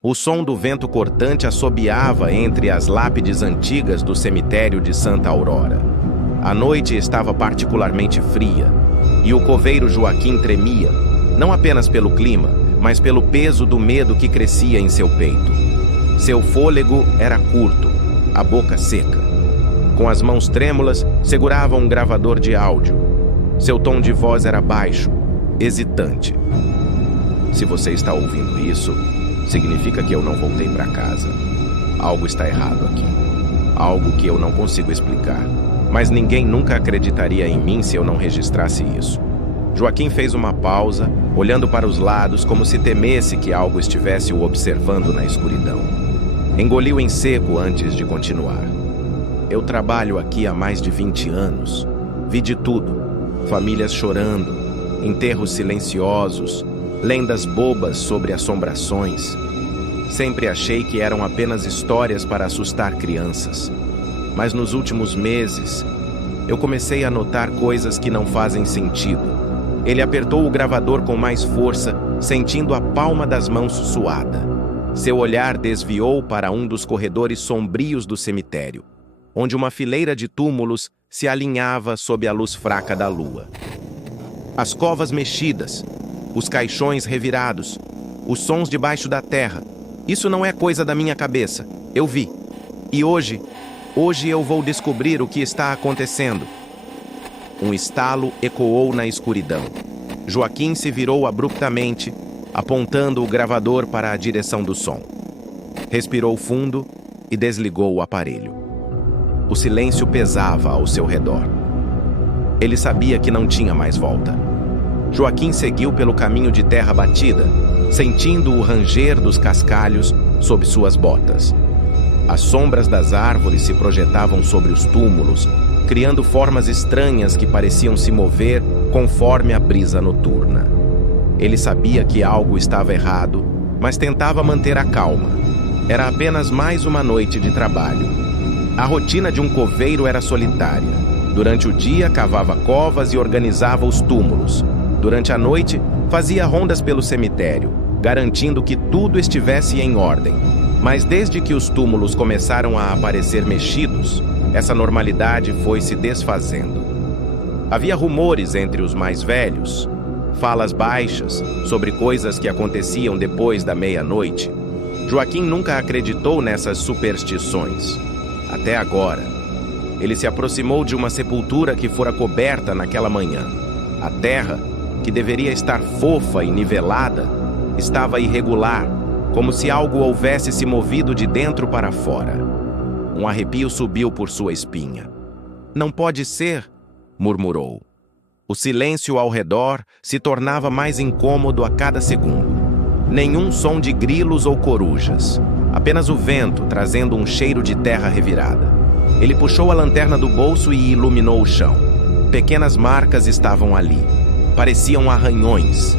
O som do vento cortante assobiava entre as lápides antigas do cemitério de Santa Aurora. A noite estava particularmente fria, e o coveiro Joaquim tremia, não apenas pelo clima, mas pelo peso do medo que crescia em seu peito. Seu fôlego era curto, a boca seca. Com as mãos trêmulas, segurava um gravador de áudio. Seu tom de voz era baixo, hesitante. Se você está ouvindo isso, significa que eu não voltei para casa. Algo está errado aqui. Algo que eu não consigo explicar. Mas ninguém nunca acreditaria em mim se eu não registrasse isso. Joaquim fez uma pausa, olhando para os lados como se temesse que algo estivesse o observando na escuridão. Engoliu em seco antes de continuar. Eu trabalho aqui há mais de 20 anos. Vi de tudo. Famílias chorando, enterros silenciosos, lendas bobas sobre assombrações. Sempre achei que eram apenas histórias para assustar crianças. Mas nos últimos meses, eu comecei a notar coisas que não fazem sentido. Ele apertou o gravador com mais força, sentindo a palma das mãos suada. Seu olhar desviou para um dos corredores sombrios do cemitério, onde uma fileira de túmulos se alinhava sob a luz fraca da lua. As covas mexidas, os caixões revirados, os sons debaixo da terra. Isso não é coisa da minha cabeça. Eu vi. E hoje eu vou descobrir o que está acontecendo. Um estalo ecoou na escuridão. Joaquim se virou abruptamente, apontando o gravador para a direção do som. Respirou fundo e desligou o aparelho. O silêncio pesava ao seu redor. Ele sabia que não tinha mais volta. Joaquim seguiu pelo caminho de terra batida, sentindo o ranger dos cascalhos sob suas botas. As sombras das árvores se projetavam sobre os túmulos, criando formas estranhas que pareciam se mover conforme a brisa noturna. Ele sabia que algo estava errado, mas tentava manter a calma. Era apenas mais uma noite de trabalho. A rotina de um coveiro era solitária. Durante o dia, cavava covas e organizava os túmulos. Durante a noite, fazia rondas pelo cemitério, garantindo que tudo estivesse em ordem. Mas desde que os túmulos começaram a aparecer mexidos, essa normalidade foi se desfazendo. Havia rumores entre os mais velhos, falas baixas sobre coisas que aconteciam depois da meia-noite. Joaquim nunca acreditou nessas superstições. Até agora. Ele se aproximou de uma sepultura que fora coberta naquela manhã. A terra, que deveria estar fofa e nivelada, estava irregular, como se algo houvesse se movido de dentro para fora. Um arrepio subiu por sua espinha. "Não pode ser", murmurou. O silêncio ao redor se tornava mais incômodo a cada segundo. Nenhum som de grilos ou corujas. Apenas o vento trazendo um cheiro de terra revirada. Ele puxou a lanterna do bolso e iluminou o chão. Pequenas marcas estavam ali. Pareciam arranhões.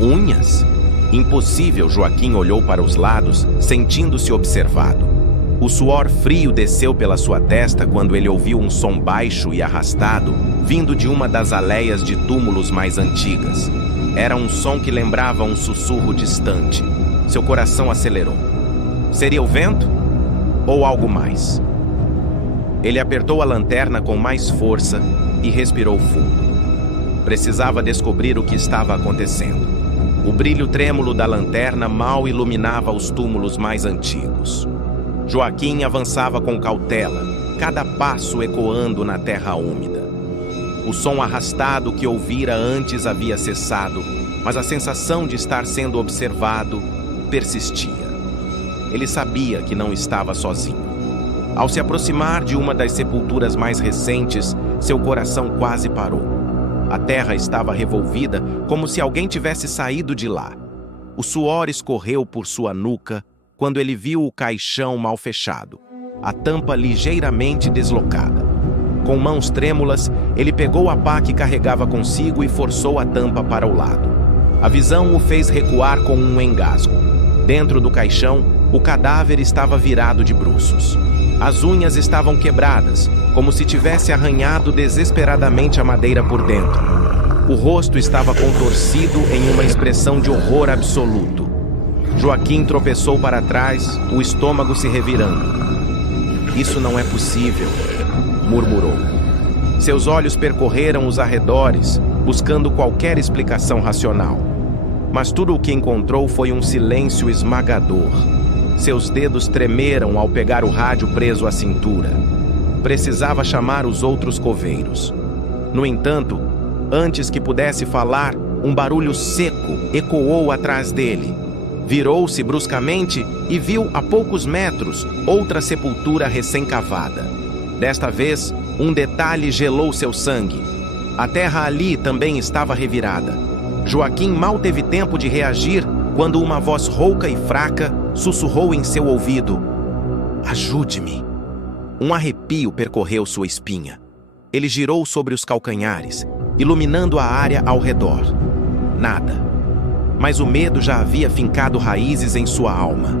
Unhas? Impossível. Joaquim olhou para os lados, sentindo-se observado. O suor frio desceu pela sua testa quando ele ouviu um som baixo e arrastado, vindo de uma das aleias de túmulos mais antigas. Era um som que lembrava um sussurro distante. Seu coração acelerou. Seria o vento? Ou algo mais? Ele apertou a lanterna com mais força e respirou fundo. Precisava descobrir o que estava acontecendo. O brilho trêmulo da lanterna mal iluminava os túmulos mais antigos. Joaquim avançava com cautela, cada passo ecoando na terra úmida. O som arrastado que ouvira antes havia cessado, mas a sensação de estar sendo observado persistia. Ele sabia que não estava sozinho. Ao se aproximar de uma das sepulturas mais recentes, seu coração quase parou. A terra estava revolvida, como se alguém tivesse saído de lá. O suor escorreu por sua nuca quando ele viu o caixão mal fechado, a tampa ligeiramente deslocada. Com mãos trêmulas, ele pegou a pá que carregava consigo e forçou a tampa para o lado. A visão o fez recuar com um engasgo. Dentro do caixão, o cadáver estava virado de bruços. As unhas estavam quebradas, como se tivesse arranhado desesperadamente a madeira por dentro. O rosto estava contorcido em uma expressão de horror absoluto. Joaquim tropeçou para trás, o estômago se revirando. "Isso não é possível", murmurou. Seus olhos percorreram os arredores, buscando qualquer explicação racional. Mas tudo o que encontrou foi um silêncio esmagador. Seus dedos tremeram ao pegar o rádio preso à cintura. Precisava chamar os outros coveiros. No entanto, antes que pudesse falar, um barulho seco ecoou atrás dele. Virou-se bruscamente e viu a poucos metros outra sepultura recém-cavada. Desta vez, um detalhe gelou seu sangue. A terra ali também estava revirada. Joaquim mal teve tempo de reagir quando uma voz rouca e fraca sussurrou em seu ouvido: "Ajude-me." Um arrepio percorreu sua espinha. Ele girou sobre os calcanhares, iluminando a área ao redor. Nada. Mas o medo já havia fincado raízes em sua alma.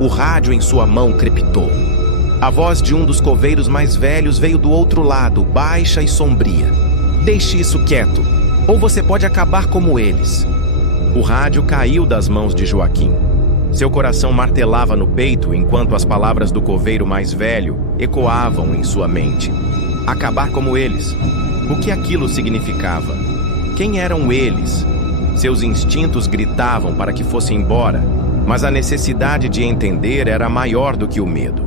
O rádio em sua mão crepitou. A voz de um dos coveiros mais velhos veio do outro lado, baixa e sombria. "Deixe isso quieto, ou você pode acabar como eles." O rádio caiu das mãos de Joaquim. Seu coração martelava no peito enquanto as palavras do coveiro mais velho ecoavam em sua mente. Acabar como eles. O que aquilo significava? Quem eram eles? Seus instintos gritavam para que fosse embora, mas a necessidade de entender era maior do que o medo.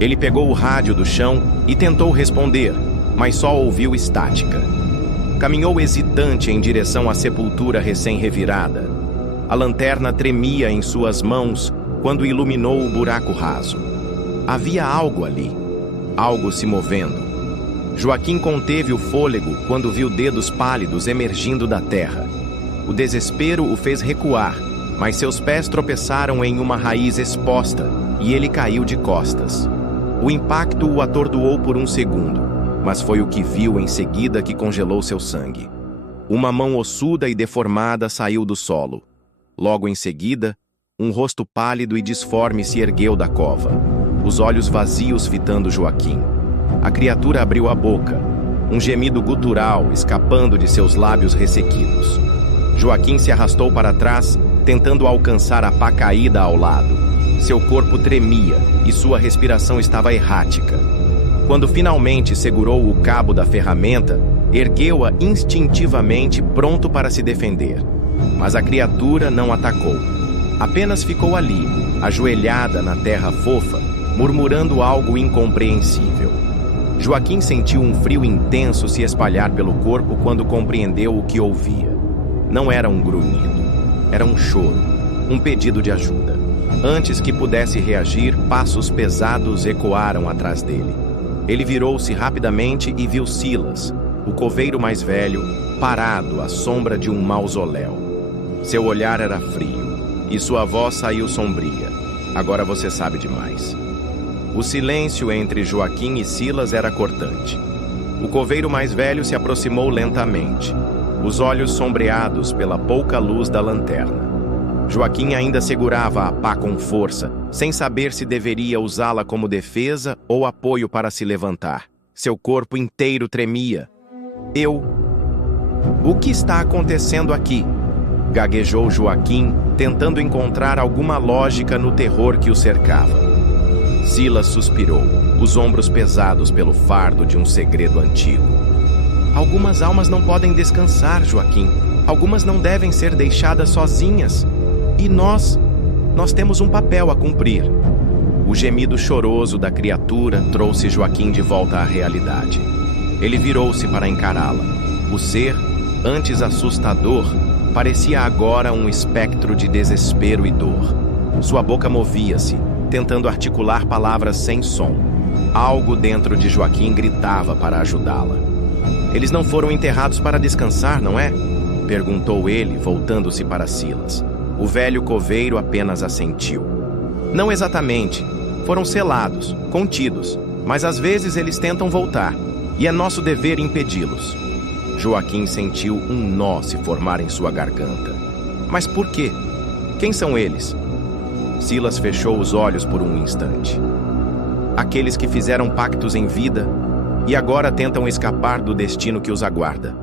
Ele pegou o rádio do chão e tentou responder, mas só ouviu estática. Caminhou hesitante em direção à sepultura recém-revirada. A lanterna tremia em suas mãos quando iluminou o buraco raso. Havia algo ali, algo se movendo. Joaquim conteve o fôlego quando viu dedos pálidos emergindo da terra. O desespero o fez recuar, mas seus pés tropeçaram em uma raiz exposta e ele caiu de costas. O impacto o atordoou por um segundo, mas foi o que viu em seguida que congelou seu sangue. Uma mão ossuda e deformada saiu do solo. Logo em seguida, um rosto pálido e disforme se ergueu da cova, os olhos vazios fitando Joaquim. A criatura abriu a boca, um gemido gutural escapando de seus lábios ressequidos. Joaquim se arrastou para trás, tentando alcançar a pá caída ao lado. Seu corpo tremia e sua respiração estava errática. Quando finalmente segurou o cabo da ferramenta, ergueu-a instintivamente, pronto para se defender. Mas a criatura não atacou. Apenas ficou ali, ajoelhada na terra fofa, murmurando algo incompreensível. Joaquim sentiu um frio intenso se espalhar pelo corpo quando compreendeu o que ouvia. Não era um grunhido, era um choro, um pedido de ajuda. Antes que pudesse reagir, passos pesados ecoaram atrás dele. Ele virou-se rapidamente e viu Silas, o coveiro mais velho, parado à sombra de um mausoléu. Seu olhar era frio, e sua voz saiu sombria. "Agora você sabe demais." O silêncio entre Joaquim e Silas era cortante. O coveiro mais velho se aproximou lentamente, os olhos sombreados pela pouca luz da lanterna. Joaquim ainda segurava a pá com força, sem saber se deveria usá-la como defesa ou apoio para se levantar. Seu corpo inteiro tremia. O que está acontecendo aqui?" gaguejou Joaquim, tentando encontrar alguma lógica no terror que o cercava. Silas suspirou, os ombros pesados pelo fardo de um segredo antigo. "Algumas almas não podem descansar, Joaquim. Algumas não devem ser deixadas sozinhas. E nós temos um papel a cumprir." O gemido choroso da criatura trouxe Joaquim de volta à realidade. Ele virou-se para encará-la. O ser, antes assustador, parecia agora um espectro de desespero e dor. Sua boca movia-se, tentando articular palavras sem som. Algo dentro de Joaquim gritava para ajudá-la. "Eles não foram enterrados para descansar, não é?" perguntou ele, voltando-se para Silas. O velho coveiro apenas assentiu. "Não exatamente. Foram selados, contidos, mas às vezes eles tentam voltar, e é nosso dever impedi-los." Joaquim sentiu um nó se formar em sua garganta. "Mas por quê? Quem são eles?" Silas fechou os olhos por um instante. "Aqueles que fizeram pactos em vida e agora tentam escapar do destino que os aguarda."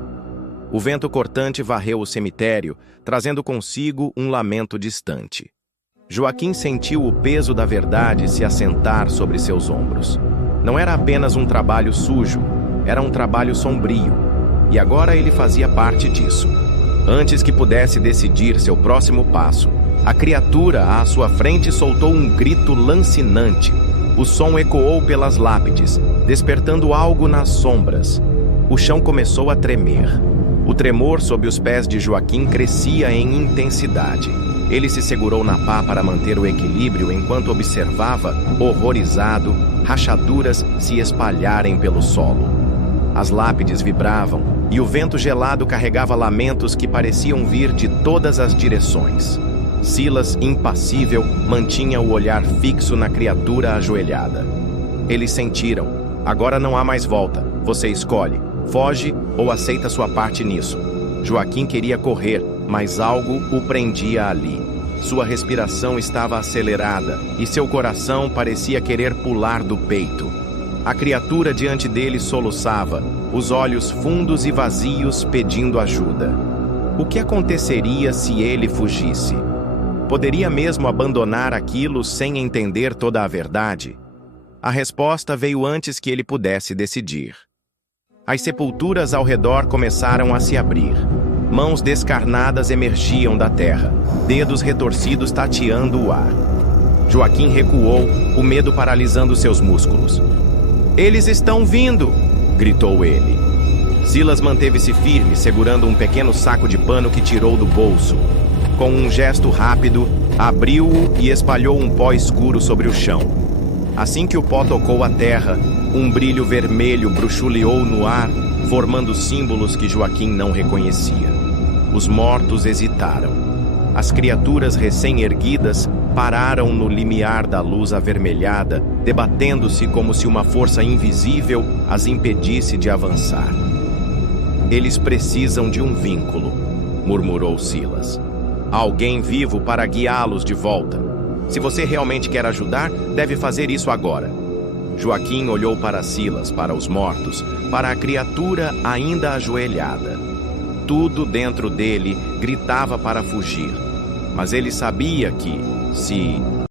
O vento cortante varreu o cemitério, trazendo consigo um lamento distante. Joaquim sentiu o peso da verdade se assentar sobre seus ombros. Não era apenas um trabalho sujo, era um trabalho sombrio, e agora ele fazia parte disso. Antes que pudesse decidir seu próximo passo, a criatura à sua frente soltou um grito lancinante. O som ecoou pelas lápides, despertando algo nas sombras. O chão começou a tremer. O tremor sob os pés de Joaquim crescia em intensidade. Ele se segurou na pá para manter o equilíbrio enquanto observava, horrorizado, rachaduras se espalharem pelo solo. As lápides vibravam e o vento gelado carregava lamentos que pareciam vir de todas as direções. Silas, impassível, mantinha o olhar fixo na criatura ajoelhada. Eles sentiram. Agora não há mais volta. Você escolhe. Foge ou aceita sua parte nisso. Joaquim queria correr, mas algo o prendia ali. Sua respiração estava acelerada e seu coração parecia querer pular do peito. A criatura diante dele soluçava, os olhos fundos e vazios pedindo ajuda. O que aconteceria se ele fugisse? Poderia mesmo abandonar aquilo sem entender toda a verdade? A resposta veio antes que ele pudesse decidir. As sepulturas ao redor começaram a se abrir. Mãos descarnadas emergiam da terra, dedos retorcidos tateando o ar. Joaquim recuou, o medo paralisando seus músculos. "Eles estão vindo!" gritou ele. Silas manteve-se firme, segurando um pequeno saco de pano que tirou do bolso. Com um gesto rápido, abriu-o e espalhou um pó escuro sobre o chão. Assim que o pó tocou a terra, um brilho vermelho bruxuleou no ar, formando símbolos que Joaquim não reconhecia. Os mortos hesitaram. As criaturas recém-erguidas pararam no limiar da luz avermelhada, debatendo-se como se uma força invisível as impedisse de avançar. "Eles precisam de um vínculo", murmurou Silas. "Alguém vivo para guiá-los de volta. Se você realmente quer ajudar, deve fazer isso agora." Joaquim olhou para Silas, para os mortos, para a criatura ainda ajoelhada. Tudo dentro dele gritava para fugir, mas ele sabia que, se